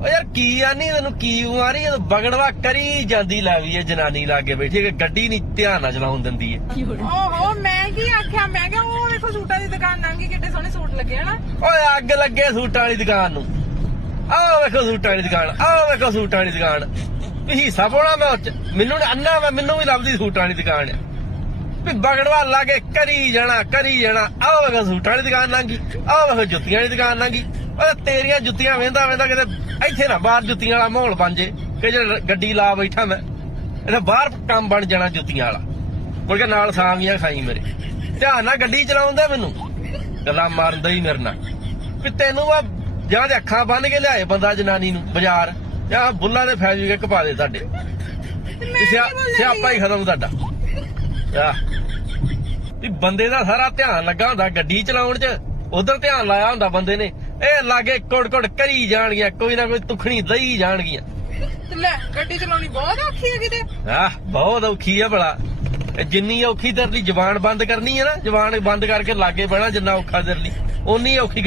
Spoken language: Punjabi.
ਓ ਯਾਰ ਕੀ ਆਨੀ ਤੈਨੂੰ? ਕੀ ਬਿਮਾਰੀ ਜਦੋਂ ਬਗੜਵਾ ਕਰੀ ਜਾਂਦੀ ਲਾਵੀ ਹੈ ਜਨਾਨੀ ਲਾਗੇ ਬੈਠੀ ਹੈ ਕਿ ਗੱਡੀ ਨਹੀਂ ਧਿਆਨ ਨਾਲ ਚਲਾਉਣ ਦਿੰਦੀ ਹੈ ਓਹੋ ਮੈਂ ਕੀ ਆਖਿਆ? ਮੈਂ ਕਿਹਾ ਉਹ ਵੇਖੋ ਸੂਟਾਂ ਦੀ ਦੁਕਾਨ ਲੰਘੀ ਕਿੱਡੇ ਸੋਹਣੇ ਸੂਟ ਲੱਗੇ ਹਨਾ? ਓਏ ਅੱਗ ਲੱਗੇ ਸੂਟਾਂ ਵਾਲੀ ਦੁਕਾਨ ਨੂੰ। ਆਹ ਵੇਖੋ ਸੂਟਾਂ ਵਾਲੀ ਦੁਕਾਨ ਆਹ ਵੇਖੋ ਸੂਟਾਂ ਵਾਲੀ ਦੁਕਾਨ। ਵੀ ਹਿੱਸਾ ਪਾਉਣਾ ਮੈਂ ਉਹ 'ਚ। ਮੈਨੂੰ ਨੀ- ਅੰਨਾ ਮੈਂ ਮੈਨੂੰ ਵੀ ਲੱਭਦੀ ਸੂਟਾਂ ਵਾਲੀ ਦੁਕਾਨ ਵੀ ਬਗੜਵਾ ਲਾਗੇ ਕਰੀ ਜਾਣਾ ਕਰੀ ਜਾਣਾ। ਆਹ ਵੇਖੋ ਸੂਟਾਂ ਵਾਲੀ ਦੁਕਾਨ ਲੰਗੀ ਆਹ ਵੇਖੋ ਜੁੱਤੀਆਂ ਵਾਲੀ ਦੁਕਾਨ ਲੰਗੀ ਓਏ ਤੇਰੀਆਂ ਜੁੱਤੀਆਂ ਵੇਂਦਾ ਵੇਂਦਾ ਕਿਤੇ ਇੱਥੇ ਨਾ ਬਾਹਰ ਜੁੱਤੀਆਂ ਵਾਲਾ ਮਾਹੌਲ ਬਣ ਜੇ ਕਿ ਜੇ ਗੱਡੀ ਲਾ ਬੈਠਾ ਮੈਂ ਇਹਦਾ ਬਾਹਰ ਕੰਮ ਬਣ ਜਾਣਾ ਜੁੱਤੀਆਂ ਵਾਲਾ। ਮੁੜ ਕੇ ਨਾਲ ਸਾਂਗੀਆਂ ਖਾਈ ਮੇਰੇ। ਧਿਆਨ ਨਾਲ ਗੱਡੀ ਚਲਾਉਂਦਾ ਮੈਨੂੰ। ਗੱਲਾਂ ਮਾਰਦਾ ਹੀ ਮੇਰੇ ਨਾਲ। ਵੀ ਤੈਨੂੰ ਵਾ ਜਾਂ ਤੇ ਅੱਖਾਂ ਬੰਨ ਕੇ ਲਿਆਏ ਬੰਦਾ ਜਨਾਨੀ ਨੂੰ ਬਾਜ਼ਾਰ। ਜਾਂ ਬੁੱਲਾਂ ਦੇ ਫੈਜ ਕੇ ਕਪਾ ਦੇ ਕੀ ਬੋਲਣਾ ਸਿਆਪਾ ਹੀ ਖਤਮ ਤੁਹਾਡਾ ਆ। ਵੀ ਬੰਦੇ ਦਾ ਸਾਰਾ ਧਿਆਨ ਲੱਗਾ ਹੁੰਦਾ ਗੱਡੀ ਚਲਾਉਣ 'ਚ। ਉਧਰ ਧਿਆਨ ਲਾਇਆ ਹੁੰਦਾ ਬੰਦੇ ਨੇ। ਇਹ ਲਾਗੇ ਕੋੜ ਕੋੜ ਕਰੀ ਜਾਣਗੀਆਂ ਕੋਈ ਨਾ ਕੋਈ ਤੁਖਣੀ ਦਈ ਜਾਣਗੀਆਂ। ਤੇ ਲੈ ਗੱਡੀ ਚਲਾਉਣੀ ਬਹੁਤ ਔਖੀ ਹੈ ਕਿਤੇ। ਆਹ ਬਹੁਤ ਔਖੀ ਆ ਬੜਾ ਇਹ ਜਿੰਨੀ ਔਖੀ ਤੇਰੇ ਲਈ ਜ਼ਬਾਨ ਬੰਦ ਕਰਨੀ ਹੈ ਨਾ ਜ਼ਬਾਨ ਬੰਦ ਕਰਕੇ ਲਾਗੇ ਬਹਿਣਾ ਜਿੰਨਾ ਔਖਾ ਤੇਰੇ ਲਈ। ਓਨੀ ਔਖੀ